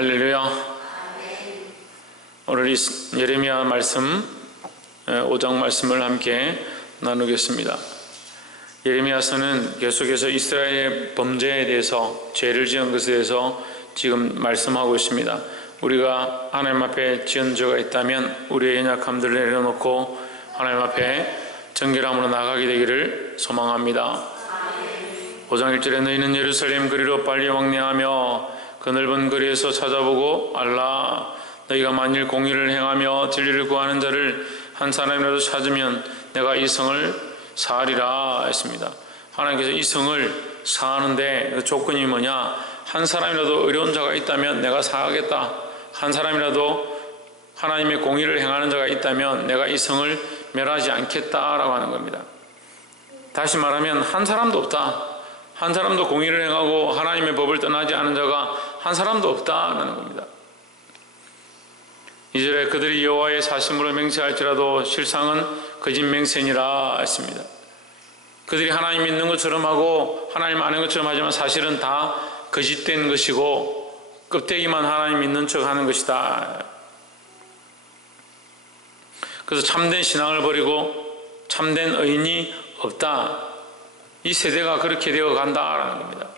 할렐루야. 오늘 예레미야 말씀 5장 말씀을 함께 나누겠습니다. 예레미야서는 계속해서 이스라엘의 범죄에 대해서, 죄를 지은 것에 대해서 지금 말씀하고 있습니다. 우리가 하나님 앞에 지은 죄가 있다면 우리의 연약함들을 내려놓고 하나님 앞에 정결함으로 나가게 되기를 소망합니다. 5장 1절에 너희는 예루살렘 거리로 빨리 왕래하며 그 넓은 거리에서 찾아보고 알라. 너희가 만일 공의를 행하며 진리를 구하는 자를 한 사람이라도 찾으면 내가 이 성을 사하리라 했습니다. 하나님께서 이 성을 사하는데 그 조건이 뭐냐? 한 사람이라도 의로운 자가 있다면 내가 사하겠다. 한 사람이라도 하나님의 공의를 행하는 자가 있다면 내가 이 성을 멸하지 않겠다라고 하는 겁니다. 다시 말하면 한 사람도 없다. 한 사람도 공의를 행하고 하나님의 법을 떠나지 않은 자가 한 사람도 없다라는 겁니다. 2절에 그들이 여호와의 사심으로 맹세할지라도 실상은 거짓 맹세니라 했습니다. 그들이 하나님 믿는 것처럼 하고 하나님 아는 것처럼 하지만 사실은 다 거짓된 것이고 껍데기만 하나님 믿는 척 하는 것이다. 그래서 참된 신앙을 버리고 참된 의인이 없다. 이 세대가 그렇게 되어 간다라는 겁니다.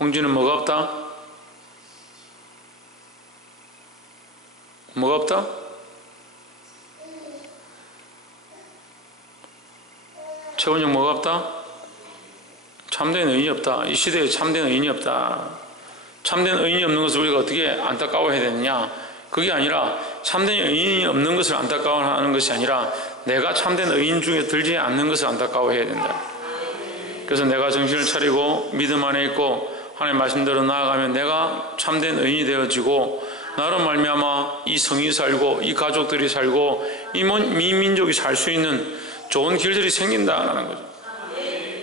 홍주는 뭐가 없다? 뭐가 없다? 최원영 뭐가 없다? 참된 의인이 없다. 이 시대에 참된 의인이 없다. 참된 의인이 없는 것을 우리가 어떻게 안타까워해야 되느냐? 그게 아니라 참된 의인이 없는 것을 안타까워하는 것이 아니라 내가 참된 의인 중에 들지 않는 것을 안타까워해야 된다. 그래서 내가 정신을 차리고 믿음 안에 있고 하나님 말씀대로 나아가면 내가 참된 의인이 되어지고 나로 말미암아 이 성이 살고 이 가족들이 살고 이 민족이 살 수 있는 좋은 길들이 생긴다는 거죠.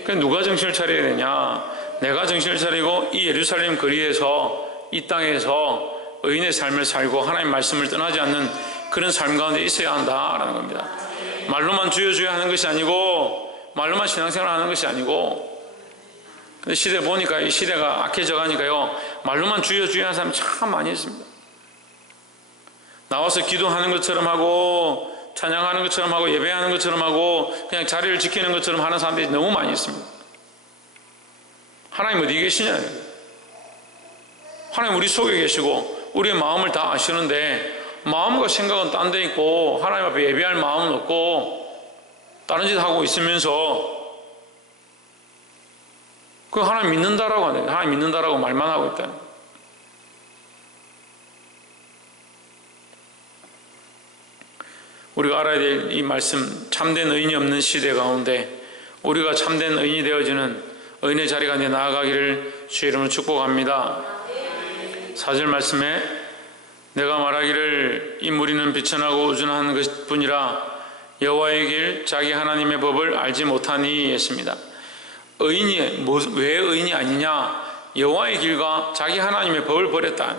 그러니까 누가 정신을 차려야 되냐? 내가 정신을 차리고 이 예루살렘 거리에서 이 땅에서 의인의 삶을 살고 하나님 말씀을 떠나지 않는 그런 삶 가운데 있어야 한다라는 겁니다. 말로만 주여 주여 하는 것이 아니고 말로만 신앙생활 하는 것이 아니고. 근데 시대 보니까 이 시대가 악해져 가니까요, 말로만 주여 주여 하는 사람이 참 많이 있습니다. 나와서 기도하는 것처럼 하고 찬양하는 것처럼 하고 예배하는 것처럼 하고 그냥 자리를 지키는 것처럼 하는 사람들이 너무 많이 있습니다. 하나님 어디 계시냐? 하나님 우리 속에 계시고 우리의 마음을 다 아시는데 마음과 생각은 딴 데 있고 하나님 앞에 예배할 마음은 없고 다른 짓 하고 있으면서 그 하나님 믿는다라고 하네. 하나님 믿는다라고 말만 하고 있다는. 우리가 알아야 될 이 말씀, 참된 의인이 없는 시대 가운데 우리가 참된 의인이 되어지는 의인의 자리 가운데 나아가기를 주의 이름으로 축복합니다. 4절 말씀에 내가 말하기를 이 무리는 비천하고 우준한 것뿐이라 여호와의 길 자기 하나님의 법을 알지 못하니 했습니다. 의인이 왜 의인이 아니냐? 여호와의 길과 자기 하나님의 법을 버렸다.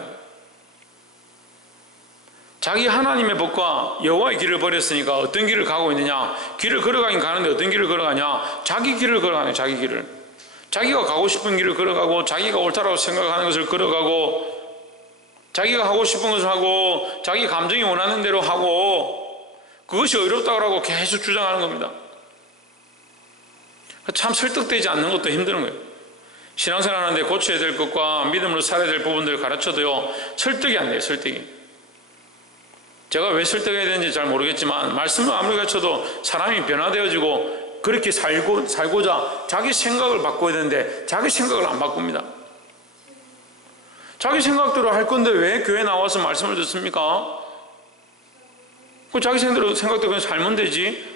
자기 하나님의 법과 여호와의 길을 버렸으니까 어떤 길을 가고 있느냐? 길을 걸어가긴 가는데 어떤 길을 걸어가냐? 자기 길을 걸어가네. 자기 길을. 자기가 가고 싶은 길을 걸어가고 자기가 옳다라고 생각하는 것을 걸어가고 자기가 하고 싶은 것을 하고 자기 감정이 원하는 대로 하고 그것이 의롭다고 하고 계속 주장하는 겁니다. 참 설득되지 않는 것도 힘든 거예요. 신앙생활 하는데 고쳐야 될 것과 믿음으로 살아야 될 부분들을 가르쳐도요, 설득이 안 돼요. 설득이. 제가 왜 설득해야 되는지 잘 모르겠지만 말씀을 아무리 가르쳐도 사람이 변화되어지고 그렇게 살고자 자기 생각을 바꿔야 되는데 자기 생각을 안 바꿉니다. 자기 생각대로 할 건데 왜 교회 나와서 말씀을 듣습니까? 그 자기 생각대로 그냥 살면 되지.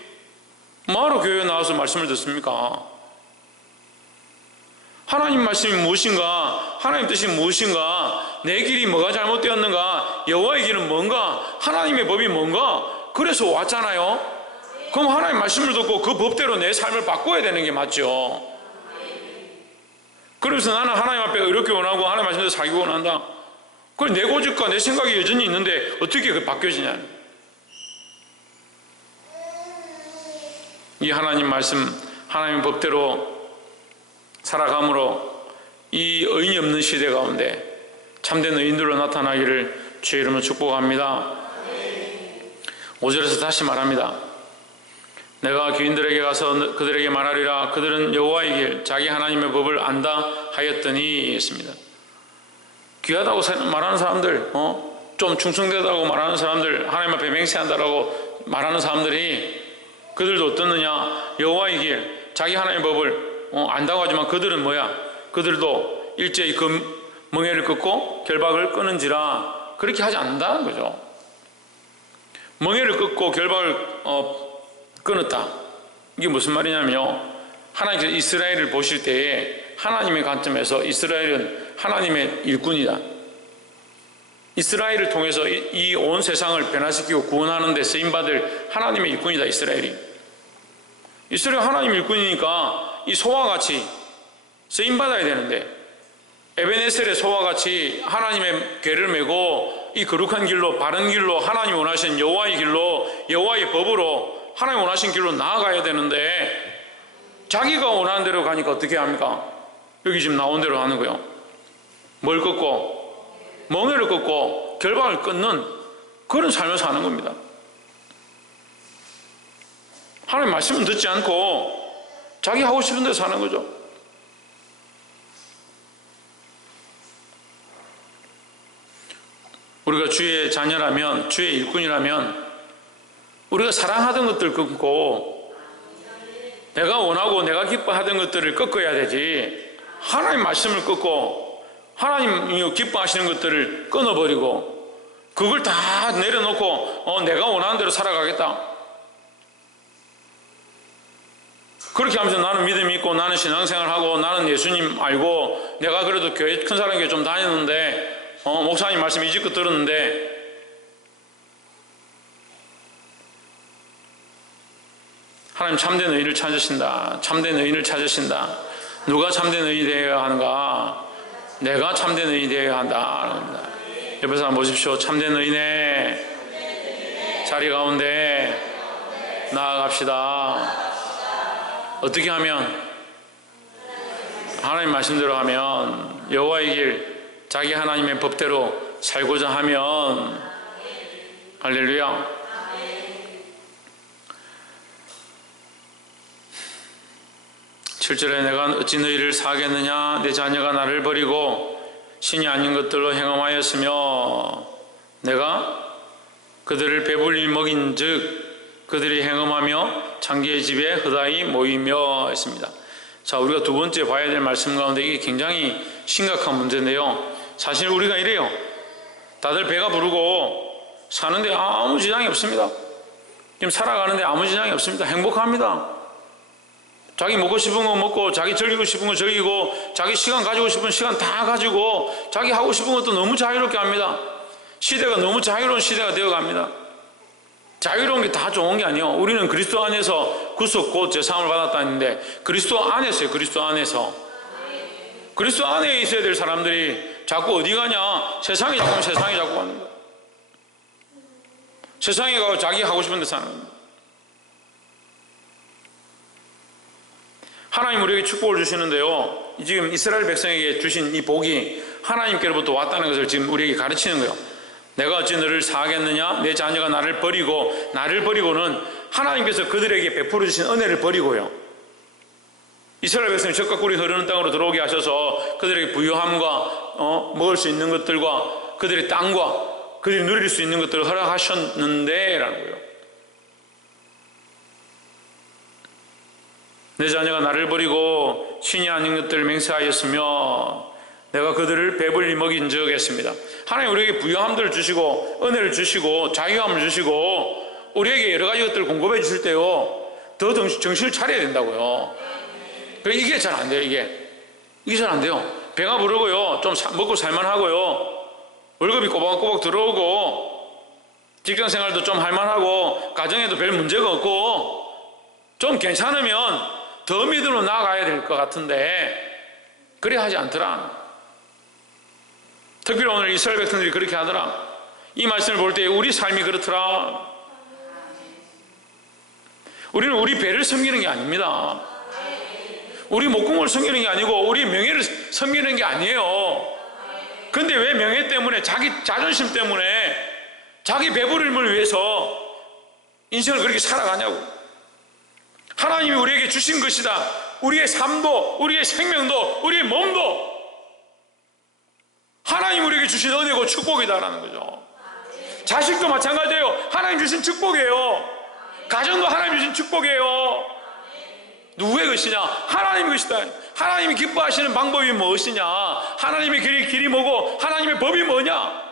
뭐하러 교회에 나와서 말씀을 듣습니까? 하나님 말씀이 무엇인가? 하나님 뜻이 무엇인가? 내 길이 뭐가 잘못되었는가? 여호와의 길은 뭔가? 하나님의 법이 뭔가? 그래서 왔잖아요. 그럼 하나님 말씀을 듣고 그 법대로 내 삶을 바꿔야 되는 게 맞죠. 그래서 나는 하나님 앞에 의롭게 원하고 하나님 말씀대로 살기 원한다. 그걸 내 고집과 내 생각이 여전히 있는데 어떻게 그게 바뀌어지냐? 이 하나님 말씀, 하나님 법대로 살아감으로 이 의인이 없는 시대 가운데 참된 의인들로 나타나기를 주의 이름으로 축복합니다. 5절에서 다시 말합니다. 내가 귀인들에게 가서 그들에게 말하리라. 그들은 여호와의 길 자기 하나님의 법을 안다 하였더니 했습니다. 귀하다고 말하는 사람들, 좀 충성되다고 말하는 사람들, 하나님 앞에 맹세한다라고 말하는 사람들이 그들도 어떻느냐? 여호와의 길 자기 하나님의 법을 안다고 하지만 그들은 뭐야? 그들도 일제히 그 멍에를 끊고 결박을 끊은지라 그렇게 하지 않는다는 거죠. 멍에를 끊고 결박을 끊었다. 이게 무슨 말이냐면요, 하나님께서 이스라엘을 보실 때에 하나님의 관점에서 이스라엘은 하나님의 일꾼이다. 이스라엘을 통해서 이 온 세상을 변화시키고 구원하는 데 쓰임받을 하나님의 일꾼이다. 이스라엘이 하나님의 일꾼이니까 이 소와 같이 쓰임받아야 되는데, 에베네셀의 소와 같이 하나님의 궤를 메고 이 거룩한 길로, 바른 길로, 하나님이 원하신 여호와의 길로, 여호와의 법으로 하나님 원하신 길로 나아가야 되는데 자기가 원하는 대로 가니까 어떻게 합니까? 여기 지금 나온 대로 하는 거예요. 뭘 끊고? 멍에를 끊고 결박을 끊는 그런 삶을 사는 겁니다. 하나님 말씀은 듣지 않고 자기 하고 싶은 대로 사는 거죠. 우리가 주의 자녀라면, 주의 일꾼이라면 우리가 사랑하던 것들 끊고 내가 원하고 내가 기뻐하던 것들을 꺾어야 되지, 하나님 말씀을 끊고 하나님이 기뻐하시는 것들을 끊어버리고 그걸 다 내려놓고 내가 원하는 대로 살아가겠다, 그렇게 하면서 나는 믿음이 있고 나는 신앙생활하고 나는 예수님 알고 내가 그래도 교회, 큰 사람 교회 좀 다녔는데 목사님 말씀 이집껏 들었는데, 하나님 참된 의인을 찾으신다. 참된 의인을 찾으신다. 누가 참된 의인이 되어야 하는가? 내가 참된 의인이 되어야 한다. 옆에 사람 보십시오. 참된 의인의 자리 가운데 나아갑시다. 어떻게 하면? 하나님 말씀대로 하면, 여호와의 길 자기 하나님의 법대로 살고자 하면, 할렐루야. 7절에 내가 어찌 너희를 사하겠느냐? 내 자녀가 나를 버리고 신이 아닌 것들로 행함하였으며 내가 그들을 배불리 먹인 즉 그들이 행함하며 창기의 집에 흑암이 모이며 했습니다. 자, 우리가 두 번째 봐야 될 말씀 가운데 이게 굉장히 심각한 문제인데요, 사실 우리가 이래요. 다들 배가 부르고 사는데 아무 지장이 없습니다. 지금 살아가는데 아무 지장이 없습니다. 행복합니다. 자기 먹고 싶은 거 먹고, 자기 즐기고 싶은 거 즐기고, 자기 시간 가지고 싶은 시간 다 가지고, 자기 하고 싶은 것도 너무 자유롭게 합니다. 시대가 너무 자유로운 시대가 되어갑니다. 자유로운 게 다 좋은 게 아니에요. 우리는 그리스도 안에서 구속 곧 제사함을 받았다는데 그리스도 안에서요. 그리스도 안에서. 그리스도 안에 있어야 될 사람들이 자꾸 어디 가냐? 세상에 자꾸 가는 거예요. 세상에 가고 자기 하고 싶은 데 사는 겁니다. 하나님 우리에게 축복을 주시는데요, 지금 이스라엘 백성에게 주신 이 복이 하나님께로부터 왔다는 것을 지금 우리에게 가르치는 거예요. 내가 어찌 너를 사하겠느냐? 내 자녀가 나를 버리고는 하나님께서 그들에게 베풀어 주신 은혜를 버리고요, 이스라엘 백성이 젖과 꿀이 흐르는 땅으로 들어오게 하셔서 그들에게 부유함과 먹을 수 있는 것들과 그들의 땅과 그들이 누릴 수 있는 것들을 허락하셨는데 라는 거예요. 내 자녀가 나를 버리고 신이 아닌 것들을 맹세하였으며 내가 그들을 배불리 먹인 적 했습니다. 하나님 우리에게 부유함들을 주시고 은혜를 주시고 자유함을 주시고 우리에게 여러 가지 것들을 공급해 주실 때요, 더 정신을 차려야 된다고요. 이게 잘 안 돼요. 이게 잘 안 돼요. 배가 부르고요, 좀 먹고 살만하고요, 월급이 꼬박꼬박 들어오고 직장 생활도 좀 할만하고 가정에도 별 문제가 없고 좀 괜찮으면 더 믿음으로 나아가야 될 것 같은데 그래 하지 않더라. 특별히 오늘 이스라엘 백성들이 그렇게 하더라. 이 말씀을 볼 때 우리 삶이 그렇더라. 우리는 우리 배를 섬기는 게 아닙니다. 우리 목공을 섬기는 게 아니고 우리 명예를 섬기는 게 아니에요. 근데 왜 명예 때문에, 자기 자존심 때문에, 자기 배부름을 위해서 인생을 그렇게 살아가냐고. 하나님이 우리에게 주신 것이다. 우리의 삶도, 우리의 생명도, 우리의 몸도 하나님 우리에게 주신 은혜고 축복이다라는 거죠. 자식도 마찬가지예요. 하나님 주신 축복이에요. 가정도 하나님 주신 축복이에요. 누구의 것이냐? 하나님의 것이다. 하나님이 기뻐하시는 방법이 무엇이냐? 하나님의 길이 뭐고 하나님의 법이 뭐냐?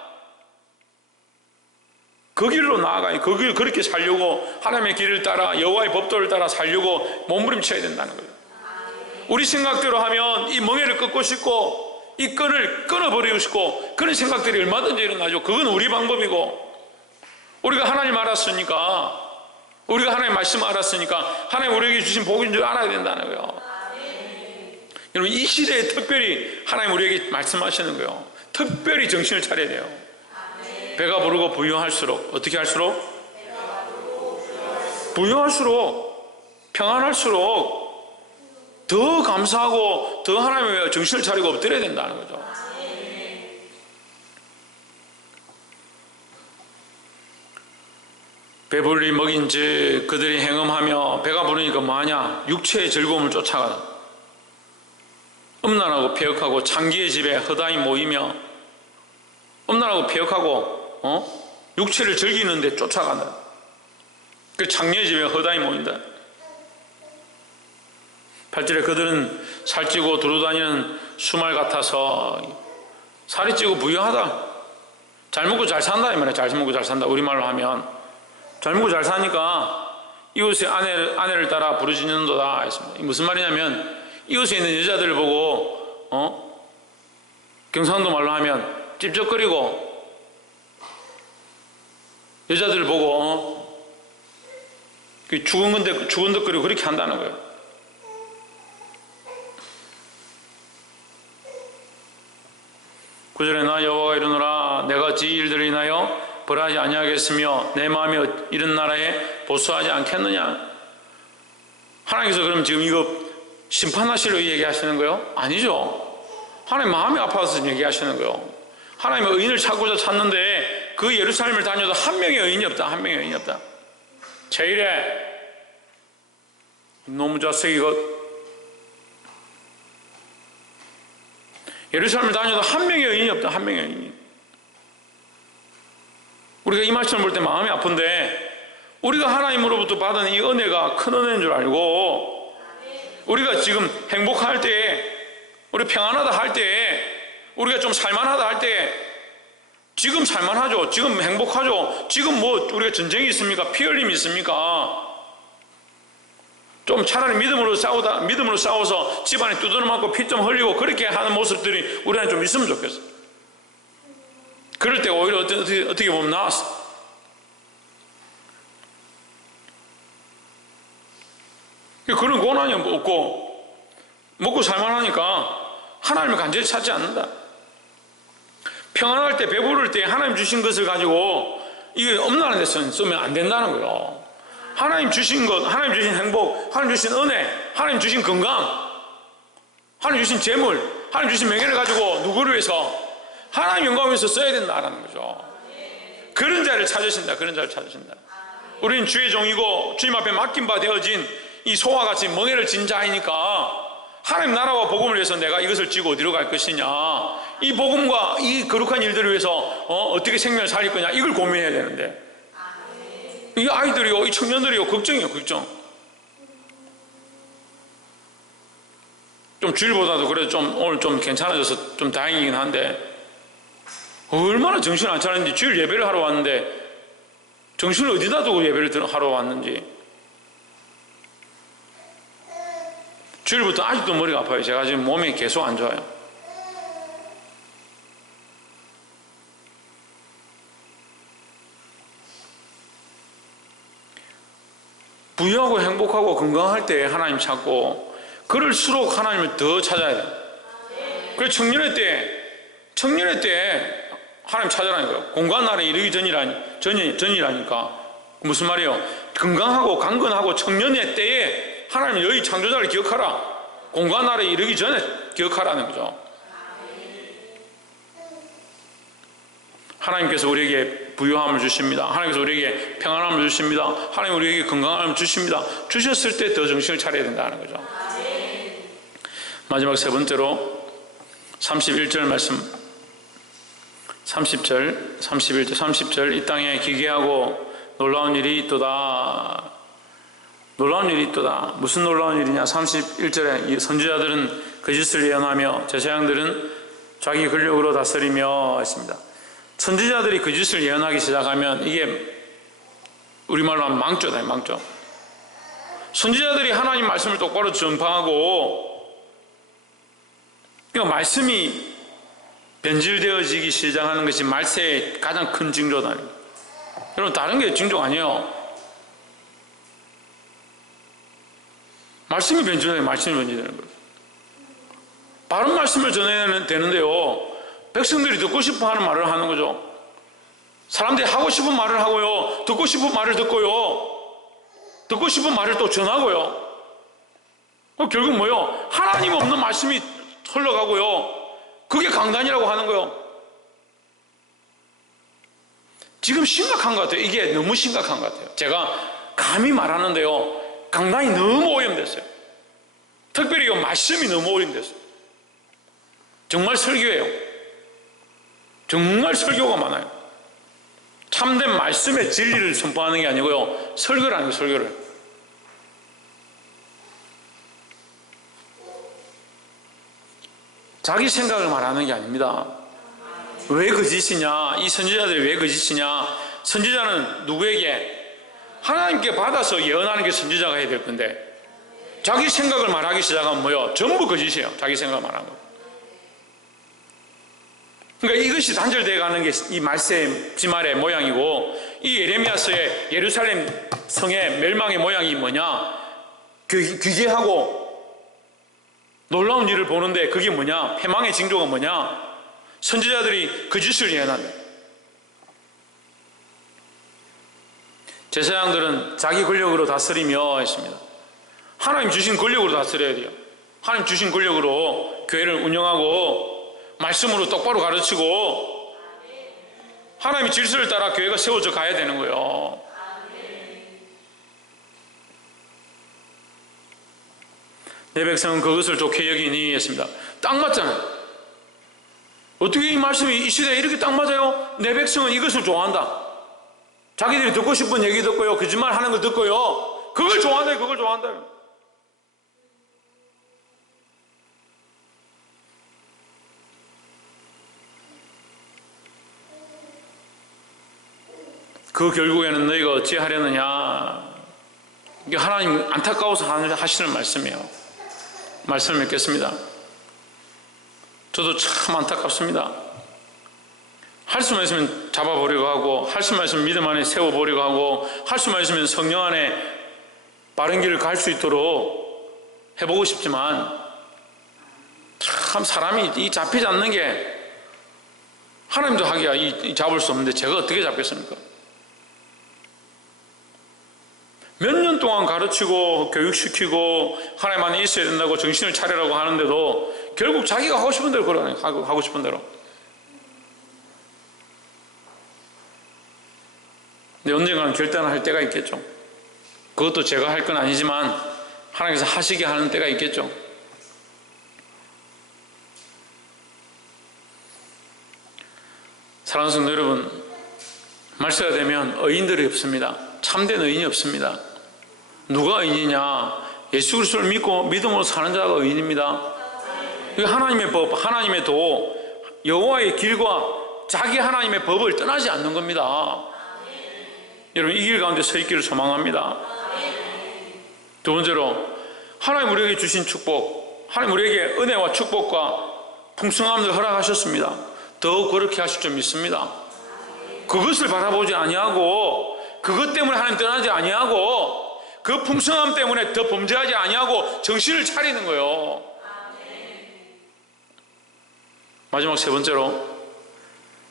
그 길로 나아가니, 그 길 그렇게 살려고, 하나님의 길을 따라, 여호와의 법도를 따라 살려고 몸부림쳐야 된다는 거예요. 우리 생각대로 하면 이 멍에를 끊고 싶고 이 끈을 끊어버리고 싶고 그런 생각들이 얼마든지 일어나죠. 그건 우리 방법이고, 우리가 하나님 알았으니까, 우리가 하나님 말씀 알았으니까 하나님 우리에게 주신 복인 줄 알아야 된다는 거예요. 여러분, 이 시대에 특별히 하나님 우리에게 말씀하시는 거예요. 특별히 정신을 차려야 돼요. 배가 부르고 부유할수록, 어떻게 할수록? 부유할수록, 평안할수록 더 감사하고 더 하나님의 정신을 차리고 엎드려야 된다는 거죠. 배불리 먹인즉 그들이 행음하며, 배가 부르니까 뭐하냐? 육체의 즐거움을 쫓아가다. 음란하고 폐역하고 창기의 집에 허다히 모이며, 음란하고 폐역하고 육체를 즐기는데 쫓아간다. 그 창녀의 집에 허다히 모인다. 8절에 그들은 살찌고 두루다니는 수말 같아서, 살이 찌고 부유하다. 잘 먹고 잘 산다 이 말이야. 잘 먹고 잘 산다. 우리말로 하면 잘 먹고 잘 사니까 이웃의 아내를 따라 부르짖는도다 했습니다. 무슨 말이냐면, 이웃에 있는 여자들을 보고 경상도 말로 하면 찝쩍거리고, 여자들을 보고 죽은덕거리고 그렇게 한다는 거예요. 구절에 나 여호와가 이르노라, 내가 지 일들을 인하여 벌하지 아니하겠으며 내 마음이 이런 나라에 보수하지 않겠느냐. 하나님께서 그럼 지금 이거 심판하시려 얘기하시는 거예요? 아니죠. 하나님 마음이 아파서 얘기하시는 거예요. 하나님의 의인을 찾고자 찾는데 그 예루살렘을 다녀도 한 명의 의인이 없다. 한 명의 의인이 없다. 제일에 너무 자식 이거, 예루살렘을 다녀도 한 명의 의인이 없다. 한 명의 의인이. 우리가 이 말씀을 볼 때 마음이 아픈데, 우리가 하나님으로부터 받은 이 은혜가 큰 은혜인 줄 알고, 우리가 지금 행복할 때, 우리 평안하다 할 때, 우리가 좀 살만하다 할 때, 지금 살만하죠. 지금 행복하죠. 지금 뭐 우리가 전쟁이 있습니까? 피 흘림이 있습니까? 좀 차라리 믿음으로 싸워서 집안에 두드러 맞고 피 좀 흘리고 그렇게 하는 모습들이 우리한테 좀 있으면 좋겠어. 그럴 때 오히려 어떻게 보면 나았어. 그런 고난이 없고 먹고 살만하니까 하나님을 간절히 찾지 않는다. 평안할 때, 배부를 때 하나님 주신 것을 가지고 이게 엄난한 데 쓰면 안 된다는 거예요. 하나님 주신 것, 하나님 주신 행복, 하나님 주신 은혜, 하나님 주신 건강, 하나님 주신 재물, 하나님 주신 명예를 가지고 누구를 위해서? 하나님 영광을 위해서 써야 된다는 거죠. 그런 자를 찾으신다. 그런 자를 찾으신다. 우리는 주의 종이고 주님 앞에 맡긴 바 되어진 이 소와 같이 멍에를 진 자이니까, 하나님 나라와 복음을 위해서 내가 이것을 쥐고 어디로 갈 것이냐, 이 복음과 이 거룩한 일들을 위해서 어떻게 생명을 살릴 거냐, 이걸 고민해야 되는데, 이 아이들이요, 이 청년들이요, 걱정이요, 걱정. 좀 주일보다도 그래도 좀 오늘 좀 괜찮아져서 좀 다행이긴 한데, 얼마나 정신 안 차렸는지. 주일 예배를 하러 왔는데 정신을 어디다 두고 예배를 하러 왔는지. 주일부터 아직도 머리가 아파요. 제가 지금 몸이 계속 안 좋아요. 부유하고 행복하고 건강할 때 하나님 찾고, 그럴수록 하나님을 더 찾아야 돼요. 그래서 청년의 때 하나님 찾아라니까요. 공간 나라에 이르기 전이라니까. 무슨 말이에요? 건강하고 강건하고 청년의 때에 하나님 너희 창조자를 기억하라. 공간 나라에 이르기 전에 기억하라는 거죠. 하나님께서 우리에게 부유함을 주십니다. 하나님께서 우리에게 평안함을 주십니다. 하나님 우리에게 건강함을 주십니다. 주셨을 때 더 정신을 차려야 된다는 거죠. 마지막 세 번째로 31절 말씀, 30절, 31절, 30절 이 땅에 기괴하고 놀라운 일이 있도다. 놀라운 일이 있도다. 무슨 놀라운 일이냐? 31절에 선지자들은 거짓을 예언하며 제사장들은 자기 권력으로 다스리며 했습니다. 선지자들이 거짓을 예언하기 시작하면 이게 우리말로 하면 망조다. 망조. 선지자들이 하나님 말씀을 똑바로 전파하고 그러니까 말씀이 변질되어지기 시작하는 것이 말세의 가장 큰 징조다. 여러분 다른 게 징조 아니에요. 말씀이 변질되는 거예요. 말씀이 변질되는 거예요. 바른 말씀을 전해야 되는데요, 백성들이 듣고 싶어 하는 말을 하는 거죠. 사람들이 하고 싶은 말을 하고요, 듣고 싶은 말을 듣고요, 듣고 싶은 말을 또 전하고요. 결국 뭐요? 하나님 없는 말씀이 흘러가고요. 그게 강단이라고 하는 거예요. 지금 심각한 것 같아요. 이게 너무 심각한 것 같아요. 제가 감히 말하는데요, 강단이 너무 오염됐어요. 특별히 이 말씀이 너무 오염됐어요. 정말 설교예요. 정말 설교가 많아요. 참된 말씀의 진리를 선포하는 게 아니고요, 설교를 하는 거예요. 설교를. 자기 생각을 말하는 게 아닙니다. 왜 거짓이냐? 이 선지자들이 왜 거짓이냐? 선지자는 누구에게? 하나님께 받아서 예언하는 게 선지자가 해야 될 건데, 자기 생각을 말하기 시작하면 뭐요? 전부 거짓이에요. 자기 생각을 말하는 거. 그러니까 이것이 단절되어 가는 게 이 말세 지말의 모양이고, 이 예레미야서의 예루살렘 성의 멸망의 모양이 뭐냐? 귀괴하고 놀라운 일을 보는데 그게 뭐냐? 패망의 징조가 뭐냐? 선지자들이 거짓을 예언한다. 제사장들은 자기 권력으로 다스리며 했습니다. 하나님 주신 권력으로 다스려야 돼요. 하나님 주신 권력으로 교회를 운영하고 말씀으로 똑바로 가르치고 하나님의 질서를 따라 교회가 세워져 가야 되는 거예요. 내 백성은 그것을 좋게 여기니 했습니다. 딱 맞잖아요. 어떻게 이 말씀이 이 시대에 이렇게 딱 맞아요? 내 백성은 이것을 좋아한다. 자기들이 듣고 싶은 얘기 듣고요, 거짓말 하는 거 듣고요, 그걸 좋아한다. 그걸 좋아한다. 그 결국에는 너희가 어찌 하려느냐? 이게 하나님 안타까워서 하시는 말씀이에요. 말씀을 맺겠습니다. 저도 참 안타깝습니다. 할 수만 있으면 잡아보려고 하고, 할 수만 있으면 믿음 안에 세워보려고 하고, 할 수만 있으면 성령 안에 바른 길을 갈 수 있도록 해보고 싶지만, 참 사람이 이 잡히지 않는 게, 하나님도 하기야 이 잡을 수 없는데 제가 어떻게 잡겠습니까? 몇 년 동안 가르치고 교육시키고 하나님 안에 있어야 된다고 정신을 차리라고 하는데도 결국 자기가 하고 싶은 대로 그러네. 하고 싶은 대로. 근데 언젠가는 결단을 할 때가 있겠죠. 그것도 제가 할 건 아니지만 하나님께서 하시게 하는 때가 있겠죠. 사랑하는 성도 여러분, 말세가 되면 의인들이 없습니다. 참된 의인이 없습니다. 누가 의인이냐? 예수 그리스도를 믿고 믿음으로 사는 자가 의인입니다. 하나님의 법, 하나님의 도, 여호와의 길과 자기 하나님의 법을 떠나지 않는 겁니다. 여러분, 이 길 가운데 서 있기를 소망합니다. 두 번째로, 하나님 우리에게 주신 축복, 하나님 우리에게 은혜와 축복과 풍성함을 허락하셨습니다. 더욱 그렇게 하실 줄 믿습니다. 그것을 바라보지 아니하고, 그것 때문에 하나님 떠나지 아니하고, 그 풍성함 때문에 더 범죄하지 아니하고 정신을 차리는 거예요. 마지막 세 번째로,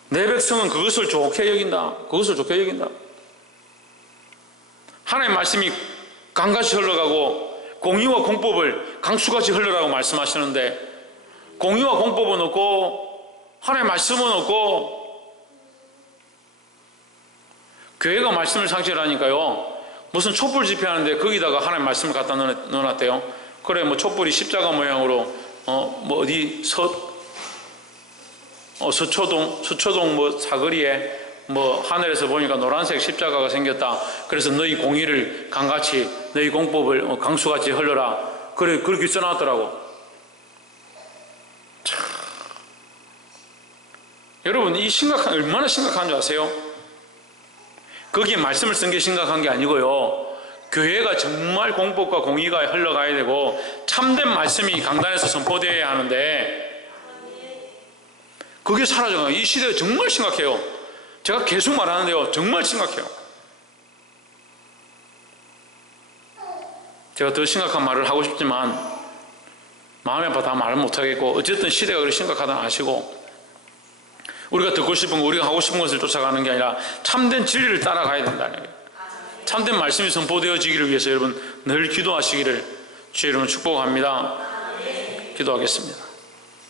내 백성은 그것을 좋게 여긴다. 그것을 좋게 여긴다. 하나님의 말씀이 강같이 흘러가고 공의와 공법을 강수같이 흘러가고 말씀하시는데, 공의와 공법은 없고 하나님의 말씀은 없고 교회가 말씀을 상실하니까요, 무슨 촛불 집회하는데 거기다가 하나님 말씀을 갖다 넣어놨대요. 그래, 뭐 촛불이 십자가 모양으로 뭐 어디 서초동 뭐 사거리에 뭐 하늘에서 보니까 노란색 십자가가 생겼다. 그래서 너희 공의를 강같이, 너희 공법을 강수같이 흘러라. 그래, 그렇게 써놨더라고. 참. 여러분, 이 얼마나 심각한 줄 아세요? 거기에 말씀을 쓴 게 심각한 게 아니고요, 교회가 정말 공법과 공의가 흘러가야 되고 참된 말씀이 강단에서 선포되어야 하는데 그게 사라져가요. 이 시대가 정말 심각해요. 제가 계속 말하는데요, 정말 심각해요. 제가 더 심각한 말을 하고 싶지만 마음이 아파 다 말을 못하겠고, 어쨌든 시대가 그렇게 심각하다는 아시고, 우리가 듣고 싶은 거, 우리가 하고 싶은 것을 쫓아가는 게 아니라 참된 진리를 따라가야 된다는 거예요. 참된 말씀이 선포되어지기를 위해서 여러분 늘 기도하시기를 주의 이름으로 축복합니다. 기도하겠습니다.